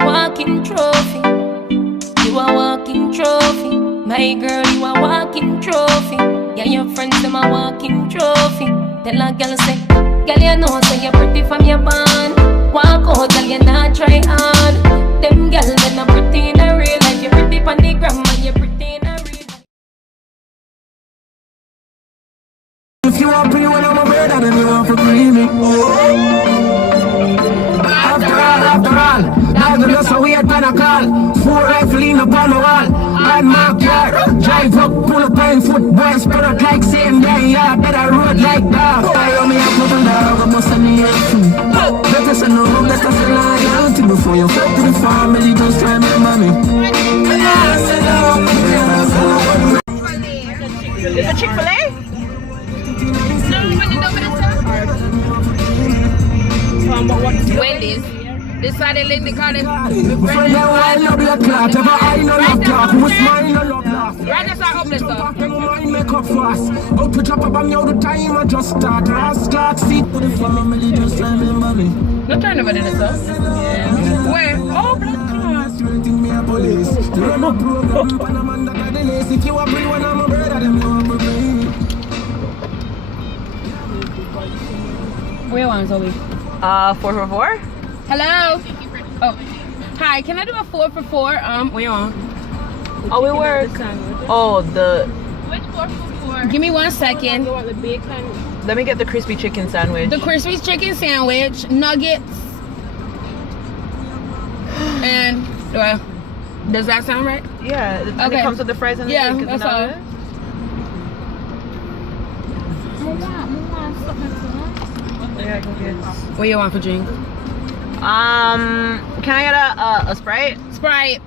a walking trophy. You a walking trophy. My girl, you a walking trophy. Yeah, your friends, them a walking trophy. Tell a girl say, girl, you know say you're pretty from your band. Walk out, girl, you not try hard. Them girls, they not pretty in a real life. You're pretty on the gram, and you're pretty in a real life. If you want pretty when I'm a bird, then you want to bring me. After all, that's the just a weird pan a call. 4 rifle in up on the wall. And my car, drive up, pull up on foot. Boys spread out like same day, yeah, better road like that. I owe me a couple dog, I must have me a two. Better say no, better say loyalty. Before you fuck to the family, just try me, mommy. Is it Chick-fil-A? Wendy's. This side of Lindy call it. Right that's our homeless stuff. Make up fast. Out to drop a bomb, you the time I just start. Start seat to the family, just like me, mommy. Not trying to run in this stuff. Yeah. Where? Oh, black cars. Me a police. Run a program, Panamanda got the lace. If you are free when I'm a brother, then you want to me. Where you want, Zoe? 4 for 4? Hello? Oh. Hi, can I do a 4 for 4? Where you on? Oh, we were. Oh, the. Which 4 for 4? Give me 1 second. Let me get the crispy chicken sandwich. The crispy chicken sandwich, nuggets, and does that sound right? Yeah. And Okay. it comes with the fries and the Yeah, chicken. that's all. Yeah, go get. What you want for drink? Can I get a Sprite? Sprite.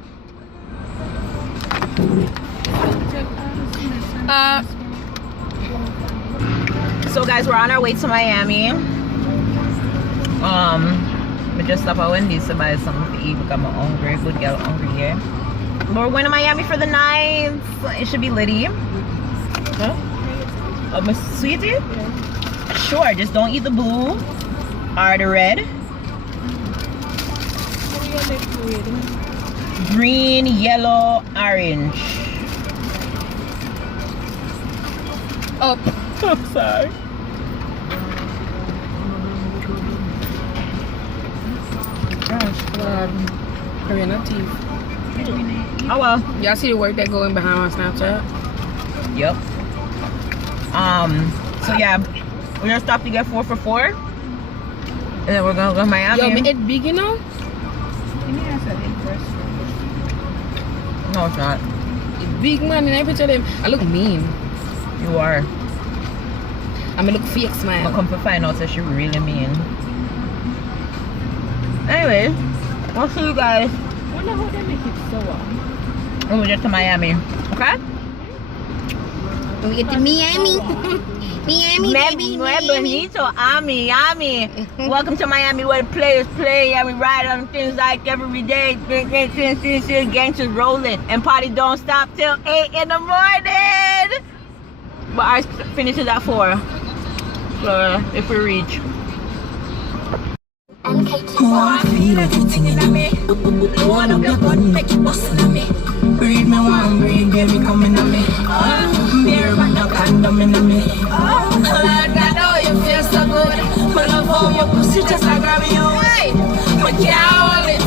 So guys, we're on our way to Miami. We just stopped at Wendy's to buy something to eat because I'm hungry. Good girl, hungry here. But we're going to Miami for the night. It should be litty. Huh? Miss Sweetie? Yeah. Sure, just don't eat the blue or the red. Green, yellow, orange. Oh, I'm sorry. gosh, Korean teeth. Oh well. Y'all see the work that going behind on Snapchat? Yep. So yeah, we're gonna stop to get 4 for 4. And then we're gonna go to Miami. Yo, it's big, you know? No, it's not. It's big, man, and every time I look mean. You are. I'm gonna look fake smile. I'll come to find out that she really mean. Anyway, we'll see you guys I wonder how they make it sour. when we get to Miami. Okay? When we get to Miami. Miami, baby. Bonito, Ami. Welcome to Miami where the players play and we ride on things like every day. Gangsters rolling and party don't stop till 8 in the morning. But ours finishes at 4. So if we reach. I feel everything in me. One up your gun, make it bustin' on me. Breathe me one, breathe, baby, coming on me. Beer, but no condom in me. Lord, I know you feel so good. But love how your pussy just like grab you away. But can't hold it.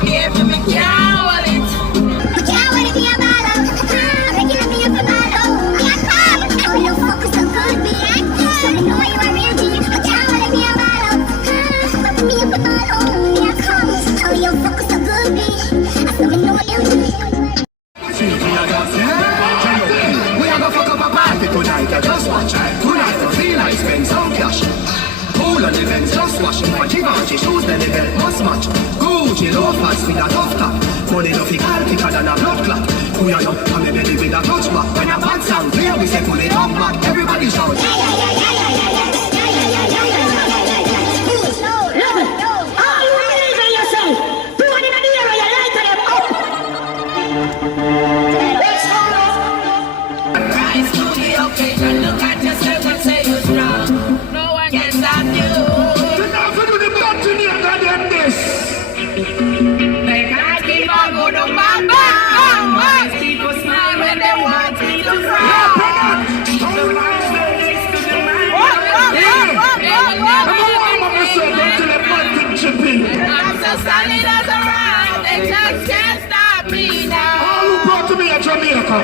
Baby, me can't hold it. I can't wait to be a battle. Breaking up me up a battle. Me a cop. I will focus so good, me active. So you know you are real G. I can't wait to be a battle. Me up a battle. Me a cop. I will focus so good, me. I still know what you do. We are gonna fuck up a party tonight, I just watch. Tonight I feel I spend some cash. Pool on events, just washing my Givenchy shoes, then event must match. Gucci loafers with a tough top. Money no fi call thicker than a blood clot. Who you know, I'm a belly with a touch back. When a bad sound clear, we say pull it up back. Everybody shout. Look at yourself and say you're strong. No one can stop you. You know, if you do the bad to me, I got them this. want me to cry. I'm so solid as a rock, they just can't stop me now. All who brought to me a Jamaica.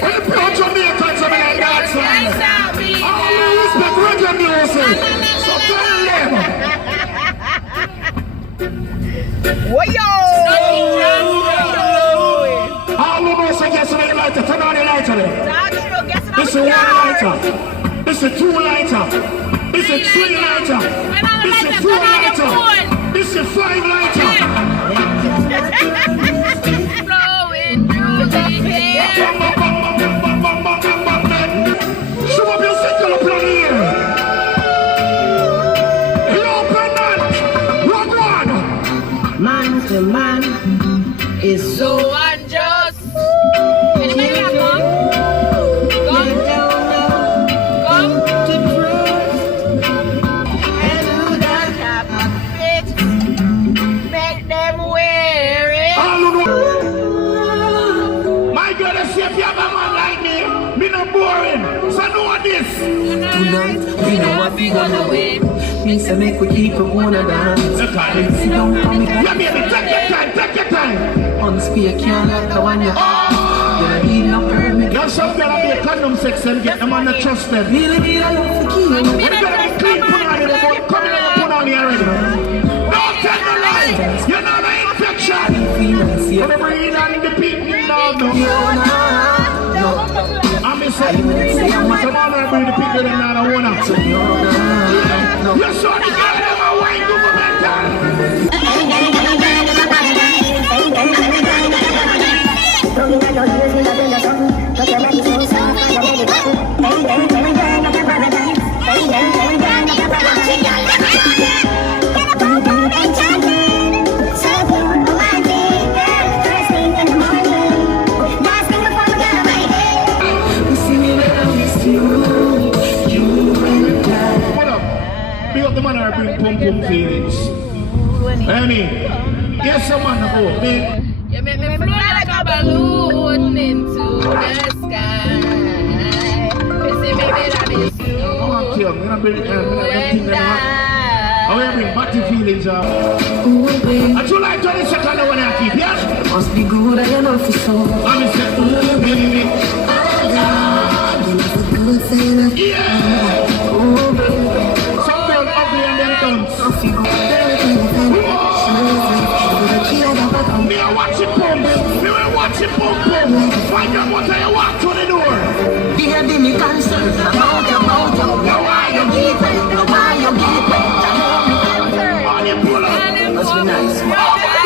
When you brought Jamaica to me like that, Can't stop me all who now. respect reggae music. So tell them. All who know say guess what lighter, turn on the lighter there. This is 1 lighter. This is 2 lighter. This is 3 lighter. This is 4 lighter. This is 5 lighter. Flowing through the air. Show up your circle up on here. Open that. Rock one. Man to man is so So unjust. Anybody got gum? Gum? Gum? to trust. And who does have a fit, make them wear it. All who know. My girl, if you have a man like me not boring. So know this. Tonight, we know what we gonna win. Me say make we keep it one of them. Sit down for me. Yeah, baby, take your time, take your time. Unspeak can't let the one you. You need no permit. Now some girl be a condom sex and get them on the trust them. Really need a love to keep. When you gotta be clean, put on it, but come in and put on it already. Don't tell the lie. You're not an infection. When you breathe on the people, no. I'm saying, some of them breathe the people, they're not a owner. You're so the girl, they're a white governmental. What up? Big up the man who bring pum feelings. Annie, yes, someone to go. You make me fly like a balloon into the sky. You see me, baby, I miss you. I'm kill. I'm gonna bring everything that I'm gonna bring batty feelings up. I do like 20 seconds when I keep, yeah? Must be good, I know for sure. I'm in step, baby. Yeah! Some girl ugly and them dunce. Me a watch it pump. Me will watch it pump. Find your mother, you walk to the door. Baby, me concerned about you. Now why you give it? Now why you give it? On your pull up. Must be nice.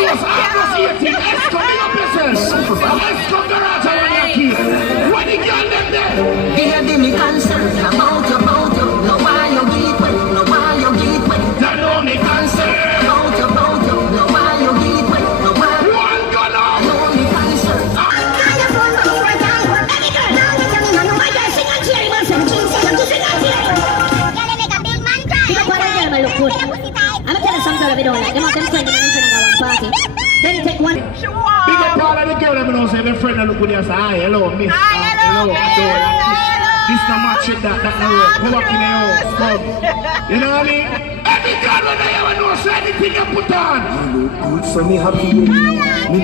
Esco, big up yourself. Esco, garage, when you keep. When the girl them there. Baby, me concerned about you. Now why you give it? Now why you give it? That know me concern. About you. Now why you give it? Now why you One gun up. me concerned? I'm gonna tell you something that we don't like. Them of them friends that don't go one party. Then you take one. Big up all of the girl them know say my friend that look with you and say, hi, hello, miss. hello, This no match it, that no work. Come back in the house, come. You know what I mean? Every girl when I ever know say anything you put on. You look good, so me happy. Me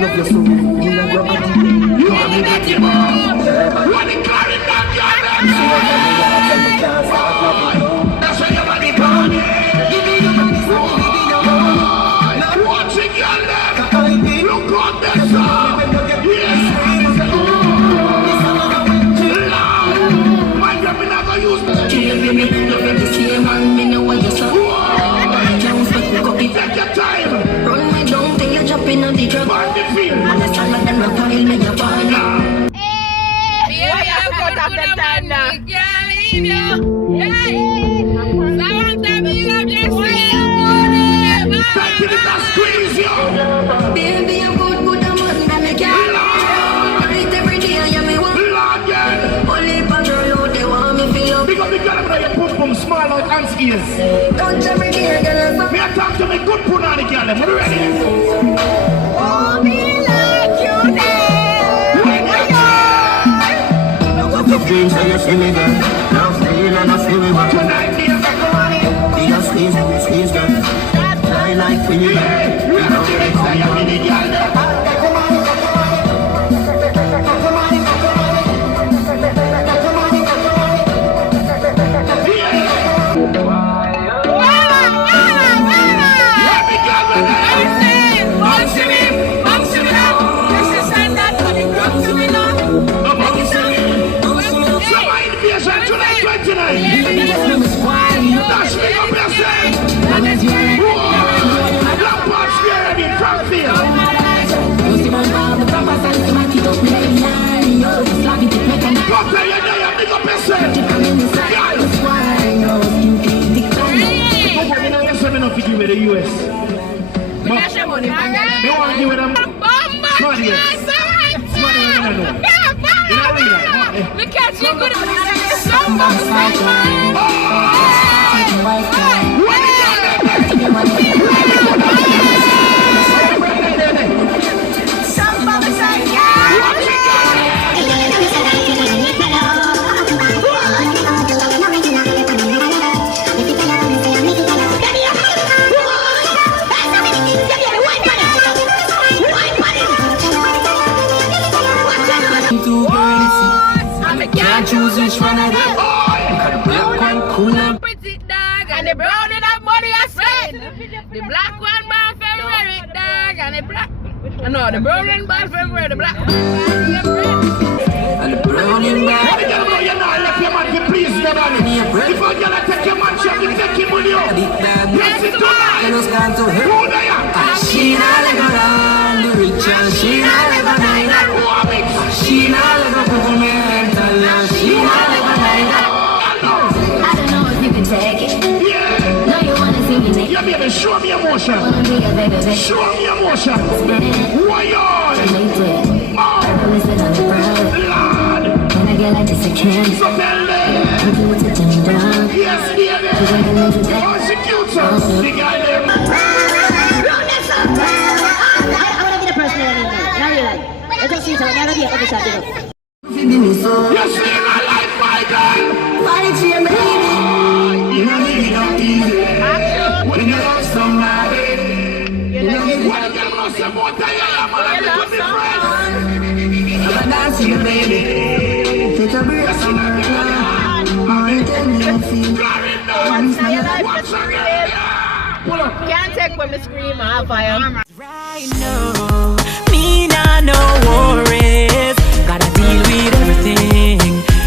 love you so, me love your body. You have me make him up. What the carry that girl them that's why your body gone. Watch it, girl them. Look on that song. Yes. My girl, me not gonna use this. Take your time. Run me down till you drop in on the drug. Burn the field. And the salad and the pile me your ball. Baby, I'm good for the man. You can't leave you. Hey. Samantha, big up yourself. Back to the car, squeeze you. Baby, I'm good, I'm on, and I can't. Right every day, yeah, me want. Lord, yeah. Only for girl, they want me feel up. Because the girl that you put from small like ants ears. Touch every day, girl. Me a talk to me good put on the girl. Are you ready? Oh, me like you there. Enough dreams so you see me girl. Now feel and I feel me back. Tonight, me and back money. Be a squeeze girl. Fly like Philly girl. We have to retire with the girl. The US. They want to give them money. We catch you good. Choose which one of them. Got the black one cool and pretty dog, and the brown in that body I said. The black one my favorite dog, and the black. No, the brown one my favorite. The black one. and the brown in bag. You're not left your man to please nobody. If I get to take your man, you take him with you. Yes, it's tonight. Who they are? She not like a run, the rich and she not like a nine. She not like a government, she not like a nine. I don't know if you can take it. Yeah. No, you wanna see me naked. Yeah, baby, show me emotion. Wanna be a baby. Show me emotion. Why you? Listen on the ground. Lord. When I get like this, I can't. So tell me. I do what to turn down. Yes, baby. Oh, she cute, sir. The guy there. I wanna be the person that you now you're like, let's see, so I gotta be a other shot, you know. You're saying I like my girl. Fight for your baby. You know me, not easy. When you love somebody, when you love somebody, I love someone. I'm dancing your baby. Take a breath from her. More than you feel. Can't take when the scream I fire. Right now, me nah no worries. Gotta deal with everything.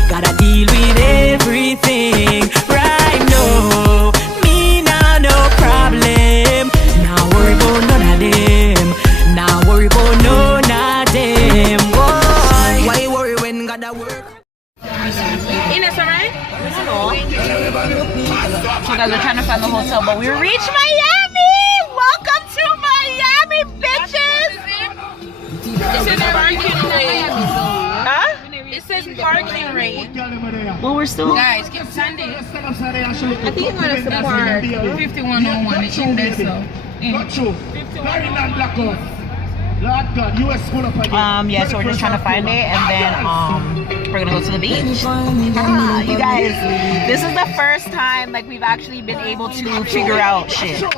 Gotta deal with everything. Right now, me nah no problem. Now worry about none of them. Now worry about none of them. Boy, why you worry when gotta work? Ines, alright? So guys, we're trying to find the hotel, but we reached Miami! Welcome to Miami, bitches! It says parking rate. Huh? It says parking rate. Well, we're still... Guys, keep Sunday. I think I'm gonna support. 5101. It's in there, so. Not true. Maryland Blackout. Lord God, US full up again. Yeah, so we're just trying to find it, and then, we're gonna go to the beach. You guys, this is the first time, like, we've actually been able to figure out shit. First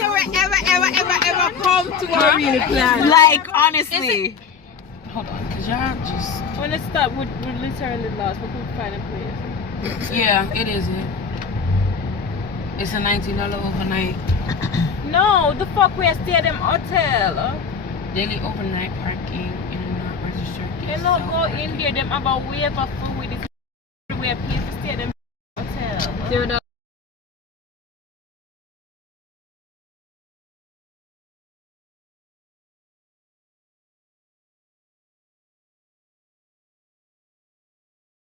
time we ever come to a really plan. Like, honestly. Hold on, cause y'all just. When it stopped, we're literally lost. We couldn't find a place. Yeah, it is. It's a $19 overnight. No, the fuck we stay at them hotel. Daily overnight parking and not registered You guests. know, go in there, them about waiver food with the we pay to stay at them hotel. $0.